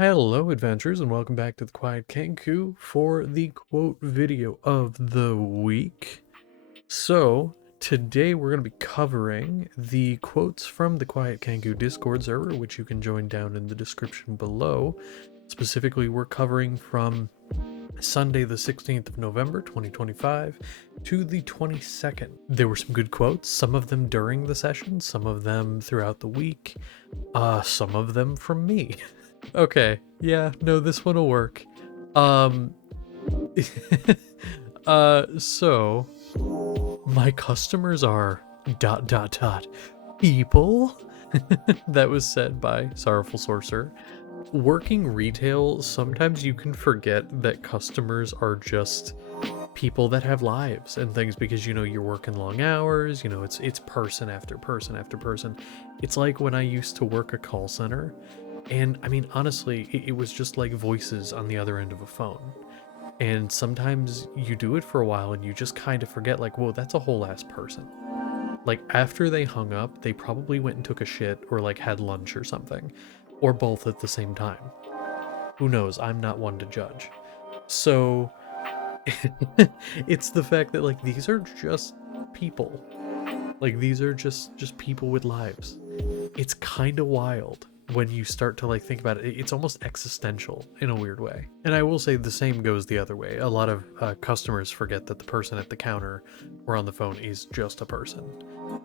Hello, adventurers, and welcome back to the Quiet Kenku for the quote video of the week. So, today we're going to be covering the quotes from the Quiet Kenku Discord server, which you can join down in the description below. Specifically, we're covering from Sunday, the 16th of November, 2025 to the 22nd. There were some good quotes, some of them during the session, some of them throughout the week, some of them from me. Okay, yeah, no, this one will work. Um, so my customers are ... people. That was said by Sorrowful Sorcerer. Working retail, sometimes you can forget that customers are just people that have lives and things because you're working long hours, it's person after person after person. It's like when I used to work a call center, and I mean, honestly, it was just like voices on the other end of a phone. And sometimes you do it for a while and you just kind of forget, like, whoa, that's a whole ass person. Like, after they hung up, they probably went and took a shit or like had lunch or something, or both at the same time. Who knows? I'm not one to judge. So it's the fact that, like, these are just people. Like, these are just people with lives. It's kind of wild when you start to like think about it. It's almost existential in a weird way. And I will say the same goes the other way. A lot of customers forget that the person at the counter or on the phone is just a person.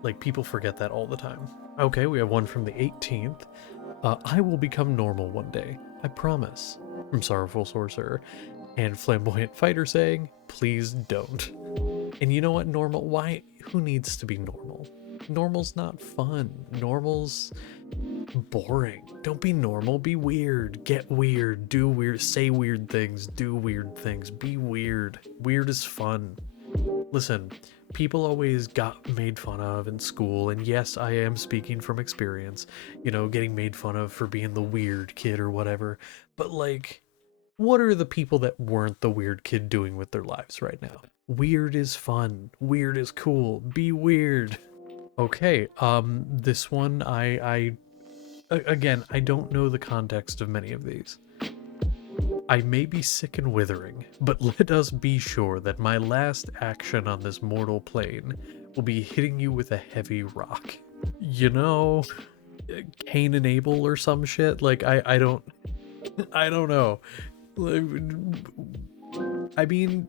Like, people forget that all the time. Okay, we have one from the 18th. I will become normal one day, I promise. From Sorrowful Sorcerer. And Flamboyant Fighter saying, please don't. And you know what, normal? Why? Who needs to be normal? Normal's not fun. Normal's boring. Don't be normal, be weird. Get weird, do weird, say weird things, do weird things, be weird. Weird is fun. Listen, people always got made fun of in school, and yes, I am speaking from experience, getting made fun of for being the weird kid or whatever. But like, what are the people that weren't the weird kid doing with their lives right now? Weird is fun. Weird is cool. Be weird. Okay, this one, again, I don't know the context of many of these. I may be sick and withering, but let us be sure that my last action on this mortal plane will be hitting you with a heavy rock. Cain and Abel or some shit? Like, I don't know. I mean,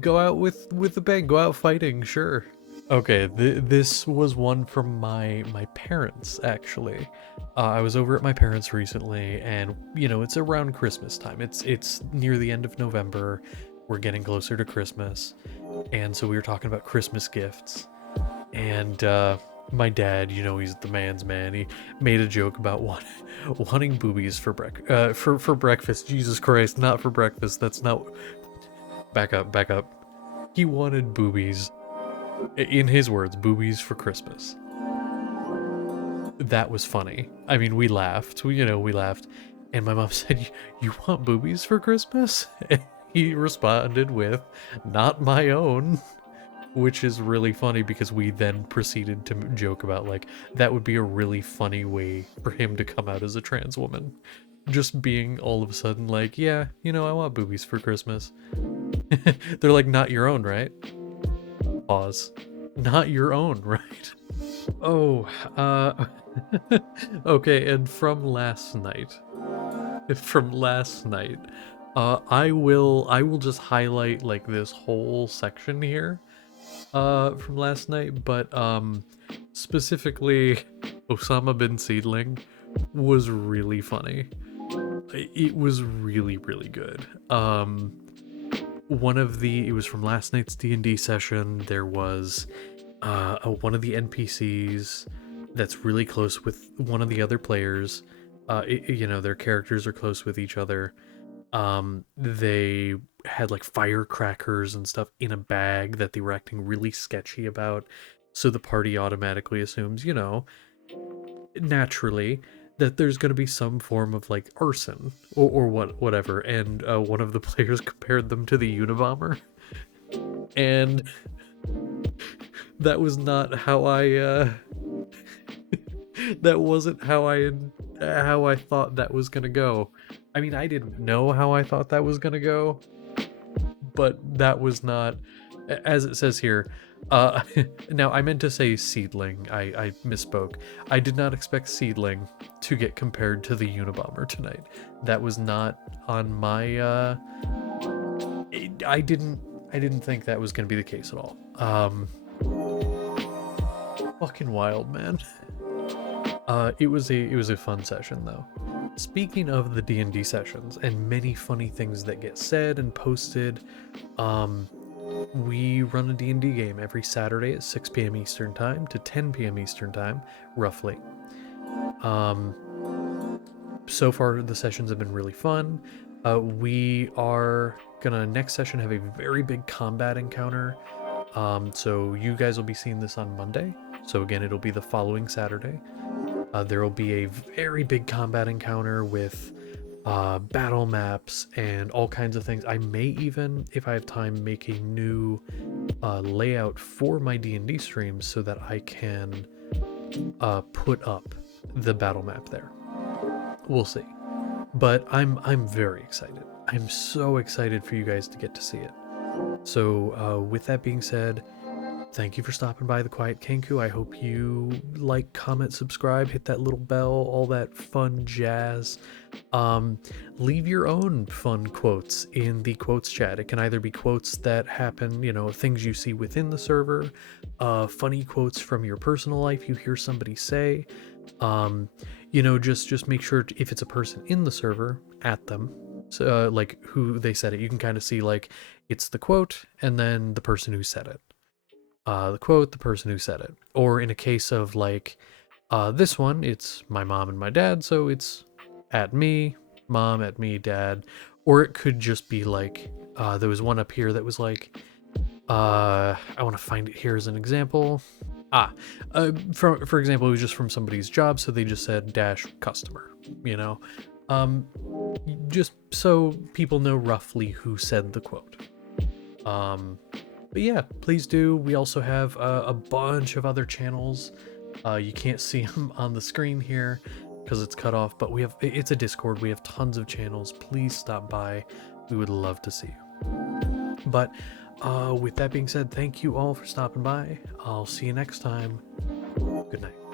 go out with a bang, go out fighting, sure. Okay, this was one from my parents, actually. I was over at my parents recently, and it's around Christmas time. It's near the end of November. We're getting closer to Christmas, and so we were talking about Christmas gifts. And my dad, he's the man's man. He made a joke about wanting boobies for breakfast. Jesus Christ, not for breakfast. That's not. Back up. He wanted boobies. In his words, boobies for Christmas. That was funny. I mean, we laughed. We laughed. And my mom said, "You want boobies for Christmas?" And he responded with, "Not my own." Which is really funny because we then proceeded to joke about, like, that would be a really funny way for him to come out as a trans woman. Just being all of a sudden like, yeah, I want boobies for Christmas. They're like, not your own, right? Pause. Not your own, right? Oh, okay, and from last night. I will just highlight like this whole section here from last night, but specifically Osama bin Seedling was really funny. It was really, really good. It was from last night's D&D session. There was one of the NPCs that's really close with one of the other players. Their characters are close with each other. They had like firecrackers and stuff in a bag that they were acting really sketchy about. So the party automatically assumes, naturally, that there's going to be some form of like arson or whatever. And one of the players compared them to the Unabomber. And that was not how I that wasn't how I how I thought that was gonna go. I mean, I didn't know how I thought that was gonna go, but that was not, as it says here. Uh, Now I meant to say seedling. I misspoke. I did not expect seedling to get compared to the Unabomber tonight. That was not on my. I didn't think that was gonna be the case at all. Fucking wild, man. It was a fun session though. Speaking of the D&D sessions and many funny things that get said and posted, we run a D&D game every Saturday at 6 p.m. Eastern Time to 10 p.m. Eastern Time, roughly. Um, so far the sessions have been really fun. We are gonna next session have a very big combat encounter. So you guys will be seeing this on Monday. So again, it'll be the following Saturday. There will be a very big combat encounter with battle maps and all kinds of things. I may even, if I have time, make a new layout for my D&D streams so that I can put up the battle map there. We'll see. But I'm very excited. I'm so excited for you guys to get to see it. So with that being said, thank you for stopping by the Quiet Kenku. I hope you like, comment, subscribe, hit that little bell, all that fun jazz. Leave your own fun quotes in the quotes chat. It can either be quotes that happen, things you see within the server, funny quotes from your personal life you hear somebody say. Just make sure if it's a person in the server, at them. So, like who they said it. You can kind of see like it's the quote and then the person who said it. The quote, the person who said it. Or in a case of like this one, it's my mom and my dad, so it's at me, mom, at me, dad. Or it could just be like, there was one up here that was like, I want to find it here as an example. For example, it was just from somebody's job, so they just said dash customer, just so people know roughly who said the quote. But yeah, please do. We also have a bunch of other channels. You can't see them on the screen here because it's cut off, but it's a Discord. We have tons of channels. Please stop by. We would love to see you. But with that being said, thank you all for stopping by. I'll see you next time. Good night.